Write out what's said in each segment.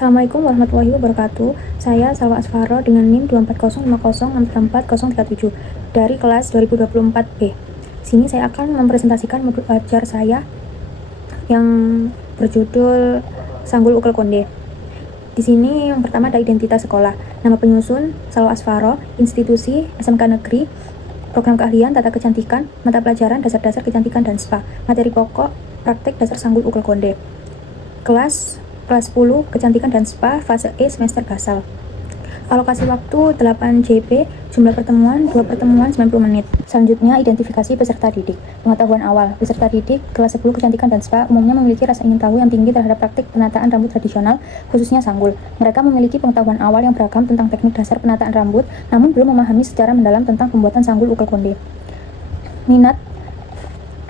Assalamualaikum warahmatullahi wabarakatuh. Saya Salwa Asfaro dengan NIM 24050644037 dari kelas 2024B. Sini saya akan mempresentasikan modul ajar saya yang berjudul Sanggul Ukel Konde. Di sini yang pertama ada identitas sekolah, nama penyusun Salwa Asfaro, institusi SMK Negeri, program keahlian tata kecantikan, mata pelajaran dasar-dasar kecantikan dan spa, materi pokok praktek dasar Sanggul Ukel Konde. Kelas 10 kecantikan dan spa fase E semester basal. Alokasi waktu 8 JP, jumlah pertemuan 2 pertemuan 90 menit. Selanjutnya identifikasi peserta didik. Pengetahuan awal, peserta didik kelas 10 kecantikan dan spa umumnya memiliki rasa ingin tahu yang tinggi terhadap praktik penataan rambut tradisional, khususnya sanggul. Mereka memiliki pengetahuan awal yang beragam tentang teknik dasar penataan rambut, namun belum memahami secara mendalam tentang pembuatan sanggul ukel konde. Minat.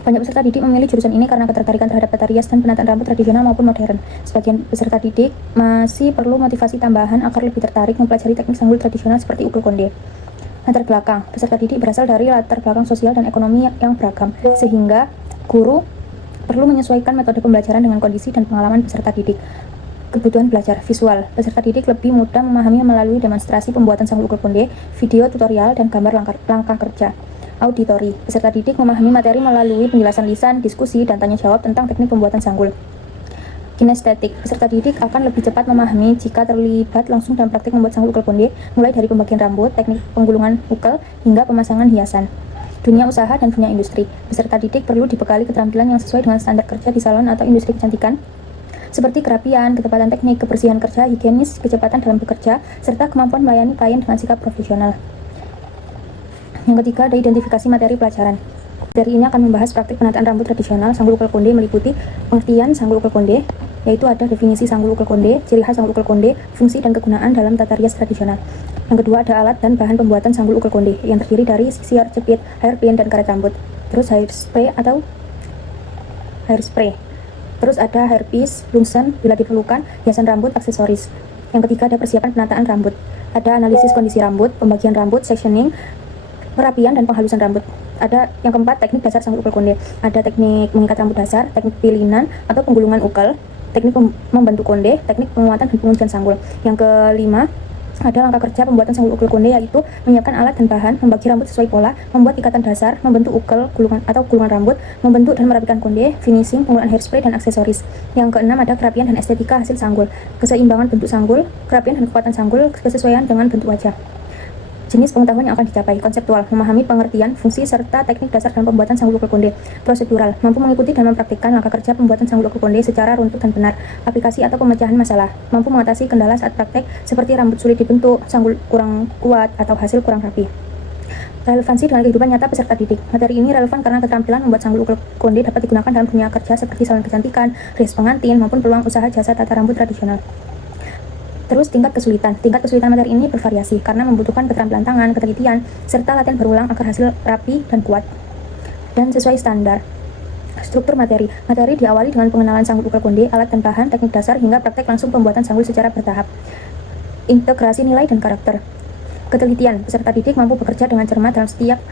Banyak peserta didik memilih jurusan ini karena ketertarikan terhadap tata rias dan penataan rambut tradisional maupun modern. Sebagian peserta didik masih perlu motivasi tambahan agar lebih tertarik mempelajari teknik sanggul tradisional seperti ukel konde. Latar belakang, peserta didik berasal dari latar belakang sosial dan ekonomi yang beragam, sehingga guru perlu menyesuaikan metode pembelajaran dengan kondisi dan pengalaman peserta didik. Kebutuhan belajar visual, peserta didik lebih mudah memahami melalui demonstrasi pembuatan sanggul ukel konde, video tutorial, dan gambar langkah kerja. Auditori, peserta didik memahami materi melalui penjelasan lisan, diskusi, dan tanya jawab tentang teknik pembuatan sanggul. Kinestetik, peserta didik akan lebih cepat memahami jika terlibat langsung dalam praktik membuat sanggul ukel konde, mulai dari pembagian rambut, teknik penggulungan ukel, hingga pemasangan hiasan. Dunia usaha dan dunia industri, peserta didik perlu dibekali keterampilan yang sesuai dengan standar kerja di salon atau industri kecantikan, seperti kerapian, ketepatan teknik, kebersihan kerja, higienis, kecepatan dalam bekerja, serta kemampuan melayani klien dengan sikap profesional. Yang ketiga ada identifikasi materi pelajaran. Materi ini akan membahas praktik penataan rambut tradisional sanggul ukel konde meliputi pengertian sanggul ukel konde, yaitu ada definisi sanggul ukel konde, ciri khas sanggul ukel konde, fungsi dan kegunaan dalam tata rias tradisional. Yang kedua ada alat dan bahan pembuatan sanggul ukel konde yang terdiri dari sisir, jepit, hairpin, dan karet rambut. Terus hairspray. Terus ada hairpiece, lungsen bila diperlukan, hiasan rambut, aksesoris. Yang ketiga ada persiapan penataan rambut. Ada analisis kondisi rambut, pembagian rambut, sectioning, perapian dan penghalusan rambut. Ada yang keempat teknik dasar sanggul ukel konde. Ada teknik mengikat rambut dasar, teknik pilinan atau penggulungan ukel, teknik membentuk konde, teknik penguatan dan pengujian sanggul. Yang kelima ada langkah kerja pembuatan sanggul ukel konde, yaitu menyiapkan alat dan bahan, membagi rambut sesuai pola, membuat ikatan dasar, membentuk ukel, gulungan atau gulungan rambut, membentuk dan merapikan konde, finishing, penggunaan hairspray dan aksesoris. Yang keenam ada kerapian dan estetika hasil sanggul, keseimbangan bentuk sanggul, kerapian dan kekuatan sanggul, kesesuaian dengan bentuk wajah. Jenis pengetahuan yang akan dicapai, konseptual, memahami pengertian, fungsi, serta teknik dasar dalam pembuatan sanggul ukel konde. Prosedural, mampu mengikuti dan mempraktikkan langkah kerja pembuatan sanggul ukel konde secara runtut dan benar. Aplikasi atau pemecahan masalah, mampu mengatasi kendala saat praktek seperti rambut sulit dibentuk, sanggul kurang kuat, atau hasil kurang rapi. Relevansi dengan kehidupan nyata peserta didik. Materi ini relevan karena keterampilan membuat sanggul ukel konde dapat digunakan dalam dunia kerja seperti salon kecantikan, rias pengantin, maupun peluang usaha jasa tata rambut tradisional. Terus tingkat kesulitan. Tingkat kesulitan materi ini bervariasi karena membutuhkan keterampilan tangan, ketelitian, serta latihan berulang agar hasil rapi dan kuat dan sesuai standar. Struktur materi. Materi diawali dengan pengenalan sanggul ukel konde, alat dan bahan, teknik dasar, hingga praktek langsung pembuatan sanggul secara bertahap. Integrasi nilai dan karakter. Ketelitian. Peserta didik mampu bekerja dengan cermat dalam setiap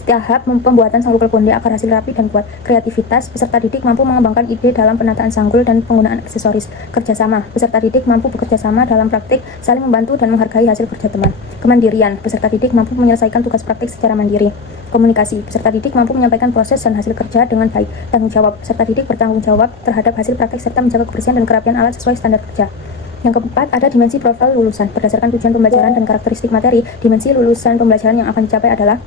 tahap pembuatan sanggul ukel konde agar hasil rapi dan kuat. Kreativitas, peserta didik mampu mengembangkan ide dalam penataan sanggul dan penggunaan aksesoris. Kerjasama, peserta didik mampu bekerja sama dalam praktik, saling membantu dan menghargai hasil kerja teman. Kemandirian, peserta didik mampu menyelesaikan tugas praktik secara mandiri. Komunikasi, peserta didik mampu menyampaikan proses dan hasil kerja dengan baik. Tanggung jawab, peserta didik bertanggung jawab terhadap hasil praktik serta menjaga kebersihan dan kerapian alat sesuai standar kerja. Yang keempat, ada dimensi profil lulusan. Berdasarkan tujuan pembelajaran dan karakteristik materi, dimensi lulusan pembelajaran yang akan dicapai adalah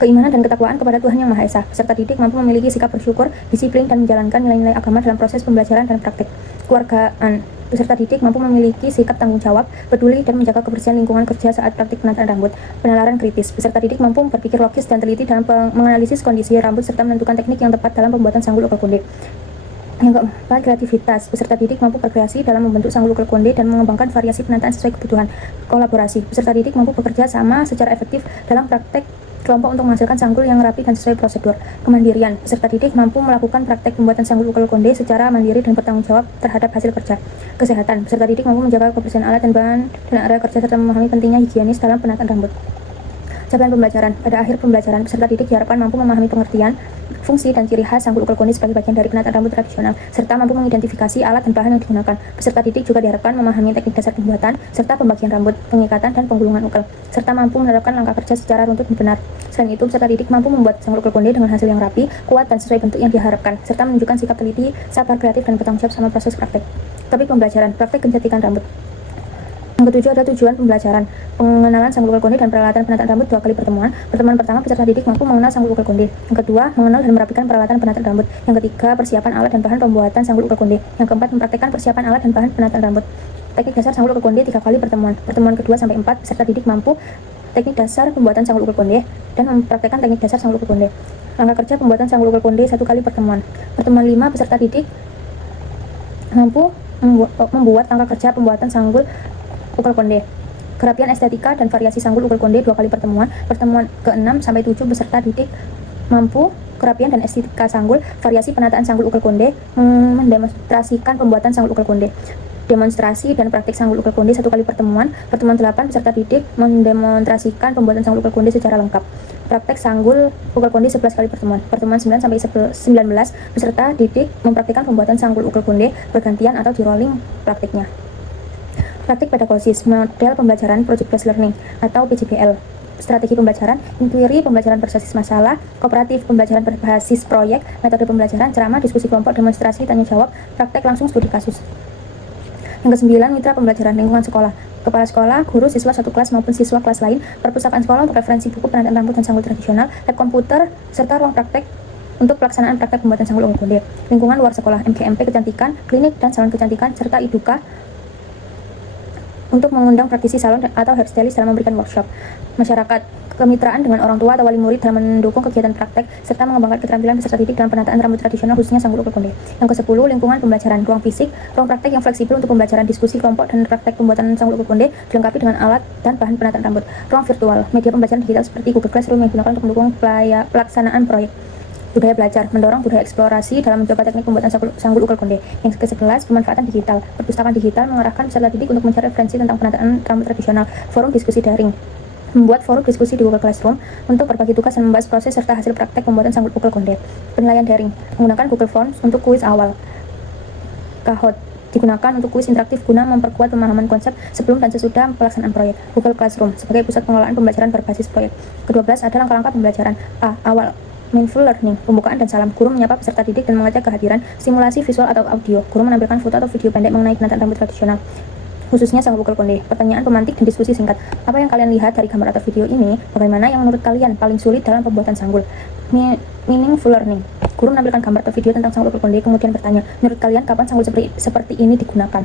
keimanan dan ketakwaan kepada Tuhan Yang Maha Esa. Peserta didik mampu memiliki sikap bersyukur, disiplin, dan menjalankan nilai-nilai agama dalam proses pembelajaran dan praktik. Keluargaan, peserta didik mampu memiliki sikap tanggung jawab, peduli, dan menjaga kebersihan lingkungan kerja saat praktik penataan rambut. Penalaran kritis, peserta didik mampu berpikir logis dan teliti dalam menganalisis kondisi rambut serta menentukan teknik yang tepat dalam pembuatan sanggul ukel konde. Yang keempat, kreativitas. Peserta didik mampu berkreasi dalam membentuk sanggul ukel konde dan mengembangkan variasi penataan sesuai kebutuhan. Kolaborasi, peserta didik mampu bekerja sama secara efektif dalam praktek kelompok untuk menghasilkan sanggul yang rapi dan sesuai prosedur. Kemandirian, peserta didik mampu melakukan praktek pembuatan sanggul ukel konde secara mandiri dan bertanggung jawab terhadap hasil kerja. Kesehatan, peserta didik mampu menjaga kebersihan alat dan bahan dan area kerja serta memahami pentingnya higienis dalam penataan rambut. Capaian pembelajaran. Pada akhir pembelajaran, peserta didik diharapkan mampu memahami pengertian, fungsi, dan ciri khas sanggul ukur konde sebagai bagian dari penataan rambut tradisional, serta mampu mengidentifikasi alat dan bahan yang digunakan. Peserta didik juga diharapkan memahami teknik dasar pembuatan, serta pembagian rambut, pengikatan, dan penggulungan ukel, serta mampu menerapkan langkah kerja secara runtut dan benar. Selain itu, peserta didik mampu membuat sanggul ukur konde dengan hasil yang rapi, kuat, dan sesuai bentuk yang diharapkan, serta menunjukkan sikap teliti, sabar, kreatif, dan bertanggung jawab sama proses praktek. Topik pembelajaran, praktek kecantikan rambut. Yang ketujuh ada tujuan pembelajaran. Pengenalan sanggul ukur konde dan peralatan penataan rambut 2 kali pertemuan. Pertemuan pertama, peserta didik mampu mengenal sanggul ukur konde. Yang kedua, mengenal dan merapikan peralatan penataan rambut. Yang ketiga, persiapan alat dan bahan pembuatan sanggul ukur konde. Yang keempat, mempraktekkan persiapan alat dan bahan penataan rambut. Teknik dasar sanggul ukur konde 3 kali pertemuan. Pertemuan kedua sampai 4, peserta didik mampu teknik dasar pembuatan sanggul ukur konde dan mempraktekkan teknik dasar sanggul ukur konde. Langkah kerja pembuatan sanggul ukur konde 1 kali pertemuan. Pertemuan 5, peserta didik mampu membuat langkah kerja pembuatan sanggul ukur konde. Kerapian estetika dan variasi sanggul ukur konde 2 kali pertemuan. Pertemuan ke-6 sampai 7, peserta didik mampu kerapian dan estetika sanggul, variasi penataan sanggul ukur konde, mendemonstrasikan pembuatan sanggul ukur konde. Demonstrasi dan praktik sanggul ukur konde 1 kali pertemuan. Pertemuan 8, peserta didik mendemonstrasikan pembuatan sanggul ukur konde secara lengkap. Praktek sanggul ukur konde 11 kali pertemuan. Pertemuan 9 sampai 19, peserta didik mempraktikkan pembuatan sanggul ukur konde bergantian atau di rolling praktiknya. Praktik pedagosis, model pembelajaran Project Based Learning atau PJBL. Strategi pembelajaran, inquiry pembelajaran berbasis masalah, kooperatif pembelajaran berbasis proyek, metode pembelajaran, ceramah, diskusi kelompok, demonstrasi, tanya jawab, praktek langsung, studi kasus. Yang ke-9, mitra pembelajaran lingkungan sekolah. Kepala sekolah, guru, siswa satu kelas maupun siswa kelas lain, perpustakaan sekolah untuk referensi buku penataan rambut dan sanggul tradisional, lab komputer, serta ruang praktek untuk pelaksanaan praktek pembuatan sanggul ukur konde. Lingkungan luar sekolah, MGMP kecantikan, klinik dan salon kecantikan, serta iduka untuk mengundang praktisi salon atau hairstylist dalam memberikan workshop. Masyarakat, kemitraan dengan orang tua atau wali murid dalam mendukung kegiatan praktek serta mengembangkan keterampilan peserta didik dalam penataan rambut tradisional khususnya sanggul ukur konde. Yang ke-10, lingkungan pembelajaran, ruang fisik, ruang praktek yang fleksibel untuk pembelajaran, diskusi kelompok, dan praktek pembuatan sanggul ukur konde dilengkapi dengan alat dan bahan penataan rambut. Ruang virtual, media pembelajaran digital seperti Google Classroom yang digunakan untuk mendukung pelaksanaan proyek. Budaya belajar, mendorong budaya eksplorasi dalam mencoba teknik pembuatan sanggul ukur konde. Yang ke-11, pemanfaatan digital. Perpustakaan digital mengarahkan peserta didik untuk mencari referensi tentang penataan rambut tradisional. Forum diskusi daring, membuat forum diskusi di Google Classroom untuk berbagi tugas dan membahas proses serta hasil praktek pembuatan sanggul ukur konde. Penilaian daring, menggunakan Google Forms untuk kuis awal. Kahoot, digunakan untuk kuis interaktif guna memperkuat pemahaman konsep sebelum dan sesudah pelaksanaan proyek. Google Classroom sebagai pusat pengelolaan pembelajaran berbasis proyek. Ke-12, ada langkah-langkah pembelajaran. A. Awal, mindful learning, pembukaan dan salam. Guru menyapa peserta didik dan mengajak kehadiran. Simulasi visual atau audio, guru menampilkan foto atau video pendek mengenai penataan rambut tradisional khususnya sanggul ukur konde. Pertanyaan pemantik dan diskusi singkat. Apa yang kalian lihat dari gambar atau video ini? Bagaimana yang menurut kalian paling sulit dalam pembuatan sanggul? Meaningful learning, guru menampilkan gambar atau video tentang sanggul ukur konde kemudian bertanya, menurut kalian kapan sanggul seperti ini digunakan?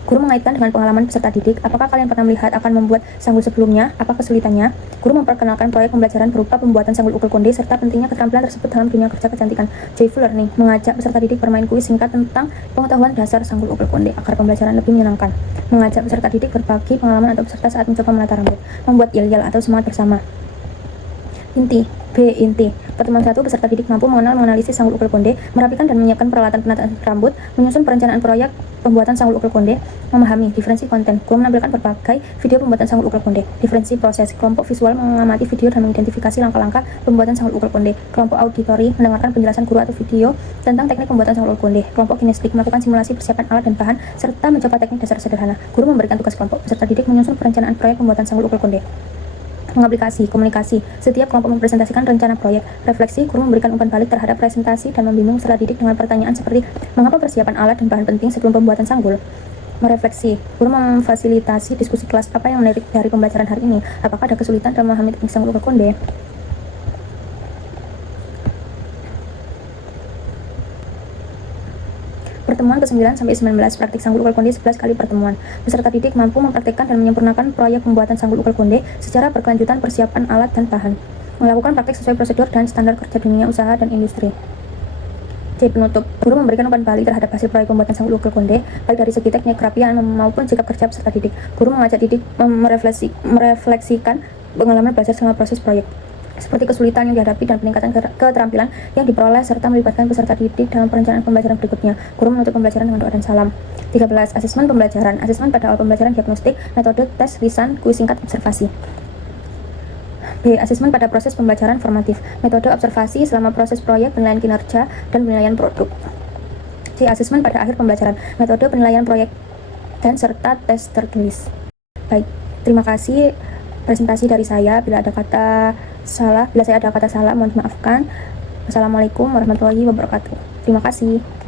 Guru mengaitkan dengan pengalaman peserta didik. Apakah kalian pernah melihat akan membuat sanggul sebelumnya? Apa kesulitannya? Guru memperkenalkan proyek pembelajaran berupa pembuatan sanggul ukur konde serta pentingnya keterampilan tersebut dalam dunia kerja kecantikan. Joyful learning, mengajak peserta didik bermain kuis singkat tentang pengetahuan dasar sanggul ukur konde agar pembelajaran lebih menyenangkan. Mengajak peserta didik berbagi pengalaman atau peserta saat mencoba menata rambut. Membuat yel-yel atau semangat bersama. Inti inti. Pertemuan 1, peserta didik mampu menganalisis sanggul ukur konde, merapikan dan menyiapkan peralatan penataan rambut, menyusun perencanaan proyek pembuatan sanggul ukur konde, memahami diferensi konten. Guru menampilkan berbagai video pembuatan sanggul ukur konde. Diferensi proses, kelompok visual mengamati video dan mengidentifikasi langkah-langkah pembuatan sanggul ukur konde. Kelompok auditori mendengarkan penjelasan guru atau video tentang teknik pembuatan sanggul ukur konde. Kelompok kinestetik melakukan simulasi persiapan alat dan bahan serta mencoba teknik dasar sederhana. Guru memberikan tugas kelompok, peserta didik menyusun perencanaan proyek pembuatan sanggul ukur konde. Mengaplikasi, komunikasi. Setiap kelompok mempresentasikan rencana proyek. Refleksi, guru memberikan umpan balik terhadap presentasi dan membimbing peserta didik dengan pertanyaan seperti mengapa persiapan alat dan bahan penting sebelum pembuatan sanggul. Merefleksi, guru memfasilitasi diskusi kelas. Apa yang menarik dari pembelajaran hari ini? Apakah ada kesulitan dalam memahami teknik sanggul ukur konde? Pertemuan ke-9 sampai 19, praktik sanggul ukur konde 11 kali pertemuan. Peserta didik mampu mempraktikkan dan menyempurnakan proyek pembuatan sanggul ukur konde secara berkelanjutan persiapan alat dan bahan. Melakukan praktik sesuai prosedur dan standar kerja dunia usaha dan industri. C. Penutup, guru memberikan umpan balik terhadap hasil proyek pembuatan sanggul ukur konde, baik dari segi teknik, kerapian, maupun sikap kerja peserta didik. Guru mengajak didik merefleksikan pengalaman belajar selama proses proyek, seperti kesulitan yang dihadapi dan peningkatan keterampilan yang diperoleh serta melibatkan peserta didik dalam perencanaan pembelajaran berikutnya. Guru menutup pembelajaran dengan doa dan salam. 13. Asesmen pembelajaran. Asesmen pada awal pembelajaran diagnostik, metode tes lisan, kuis singkat, observasi. B. Asesmen pada proses pembelajaran formatif. Metode observasi selama proses proyek penilaian kinerja dan penilaian produk. C. Asesmen pada akhir pembelajaran. Metode penilaian proyek dan serta tes tertulis. Baik, terima kasih presentasi dari saya. Bila saya ada kata salah, mohon dimaafkan. Wassalamualaikum warahmatullahi wabarakatuh. Terima kasih.